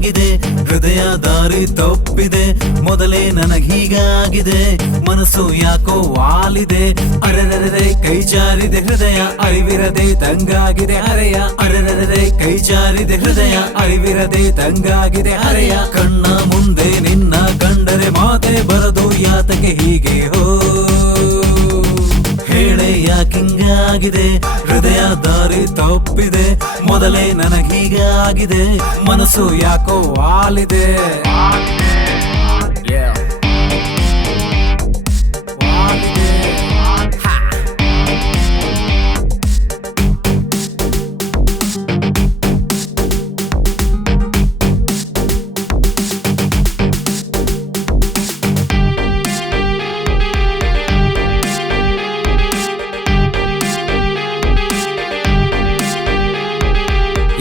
ಹೀಗಾಗಿದೆ ಹೃದಯ ದಾರಿ ತಪ್ಪಿದೆ ಮೊದಲೇ ನನಗೀಗಾಗಿದೆ ಮನಸ್ಸು ಯಾಕೋ ವಾಲಿದೆ ಅರೆರರೆ ಕೈ ಜಾರಿದೆ ಹೃದಯ ಅರಿವಿರದೆ ತಂಗಾಗಿದೆ ಹರೆಯ ಅರೆರರೆ ಕೈ ಜಾರಿದೆ ಹೃದಯ ಅರಿವಿರದೆ ತಂಗಾಗಿದೆ ಹರೆಯ ಕಣ್ಣ ಮುಂದೆ ನಿನ್ನ ಕಂಡರೆ ಮಾತೆ ಬರದು ಯಾತಕ್ಕೆ ಹೀಗೆ ಹೋ ಹೇಳೆ ಯಾಕಿಂಗಾಗಿದೆ ಹೃದಯ ದಾರಿ ತಪ್ಪಿದೆ ಮೊದಲೇ ನನಗೀಗಾಗಿದೆ ಮನಸ್ಸು ಯಾಕೋ ವಾಲಿದೆ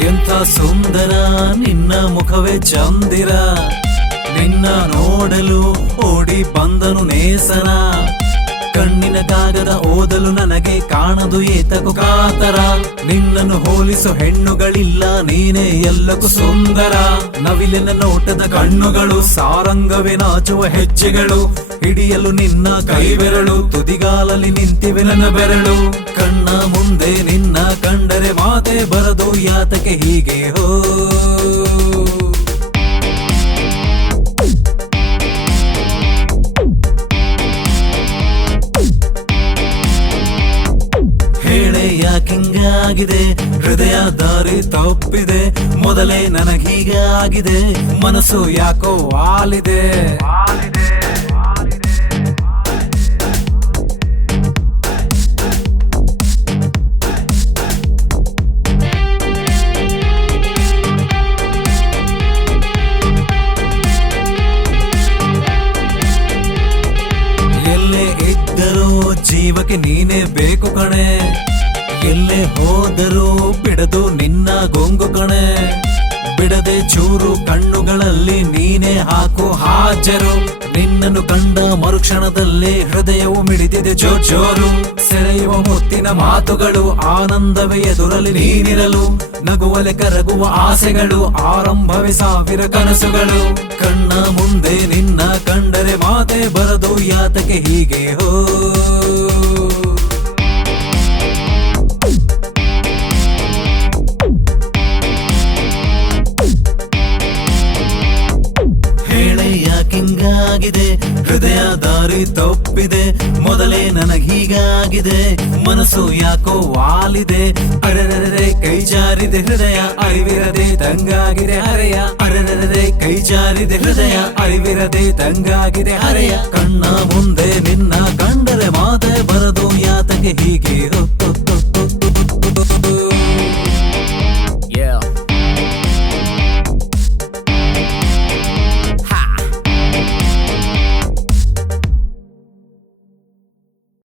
ಎಂಥ ಸುಂದರ ನಿನ್ನ ಮುಖವೇ ಚಂದಿರ ನಿನ್ನ ನೋಡಲು ಓಡಿ ಬಂದನು ನೇಸರ ಕಣ್ಣಿನ ಕಾಗದ ಓದಲು ನನಗೆ ಕಾಣದು ಏತಕು ಕಾತರ ನಿನ್ನನ್ನು ಹೋಲಿಸು ಹೆಣ್ಣುಗಳಿಲ್ಲ ನೀನೇ ಎಲ್ಲಕ್ಕೂ ಸುಂದರ ನವಿಲಿನ ನೋಟದ ಕಣ್ಣುಗಳು ಸಾರಂಗವೇ ನಾಚುವ ಹೆಜ್ಜೆಗಳು ಹಿಡಿಯಲು ನಿನ್ನ ಕೈಬೆರಳು ತುದಿಗಾಲಲ್ಲಿ ನಿಂತಿವೆ ನನ್ನ ಬೆರಳು ಕಣ್ಣ ಮುಂದೆ ನಿನ್ನ ಕಂಡರೆ ಮಾತೆ ಬರದು ಯಾತಕ್ಕೆ ಹೀಗೆ ಹೋ ಹೇಳೆ ಯಾಕಿಂಗಾಗಿದೆ ಹೃದಯ ದಾರಿ ತಪ್ಪಿದೆ ಮೊದಲೇ ನನಗೀಗಾಗಿದೆ ಮನಸ್ಸು ಯಾಕೋ ವಾಲಿದೆ ಎಲ್ಲೇ ಇದ್ದರೂ ಜೀವಕ್ಕೆ ನೀನೇ ಬೇಕು ಕಣೆ ಎಲ್ಲೇ ಹೋದರೂ ಬಿಡದು ನಿನ್ನ ಗೊಂಗು ಕಣೆ ಬಿಡದೆ ಚೂರು ಕಣ್ಣುಗಳಲ್ಲಿ ನೀನೇ ಹಾಕು ಹಾಜರು ನಿನ್ನನ್ನು ಕಂಡ ಮರುಕ್ಷಣದಲ್ಲಿ ಹೃದಯವು ಮಿಡಿದಿದೆ ಜೋರು ಸೆಳೆಯುವ ಮುತ್ತಿನ ಮಾತುಗಳು ಆನಂದವೇ ಎದುರಲಿ ನೀನಿರಲು ನಗುವಲೆ ಕರಗುವ ಆಸೆಗಳು ಆರಂಭವೇ ಸಾವಿರ ಕನಸುಗಳು ಕಣ್ಣ ಮುಂದೆ ನಿನ್ನ ಕಂಡರೆ ಮಾತೆ ಬರದು ಯಾತಕ್ಕೆ ಹೀಗೆ ಹೋ ಯಾಕಿಂಗಾಗಿದೆ ಹೃದಯ ದಾರಿ ತಪ್ಪಿದೆ ಮೊದಲೇ ನನಗೀಗಾಗಿದೆ ಮನಸ್ಸು ಯಾಕೋ ವಾಲಿದೆ ಅರೆರರೆ ಕೈ ಜಾರಿದೆ ಹೃದಯ ಅರಿವಿರದೆ ತಂಗಾಗಿದೆ ಹರೆಯ ಅರೆರರೆ ಕೈ ಜಾರಿದೆ ಹೃದಯ ಅರಿವಿರದೆ ತಂಗಾಗಿದೆ ಹರೆಯ ಕಣ್ಣ ಮುಂದೆ ನಿನ್ನ ಕಂಡರೆ ಮಾತೆ ಬರದು ಯಾತಕ್ಕೆ ಹೀಗೆ ಹೊತ್ತು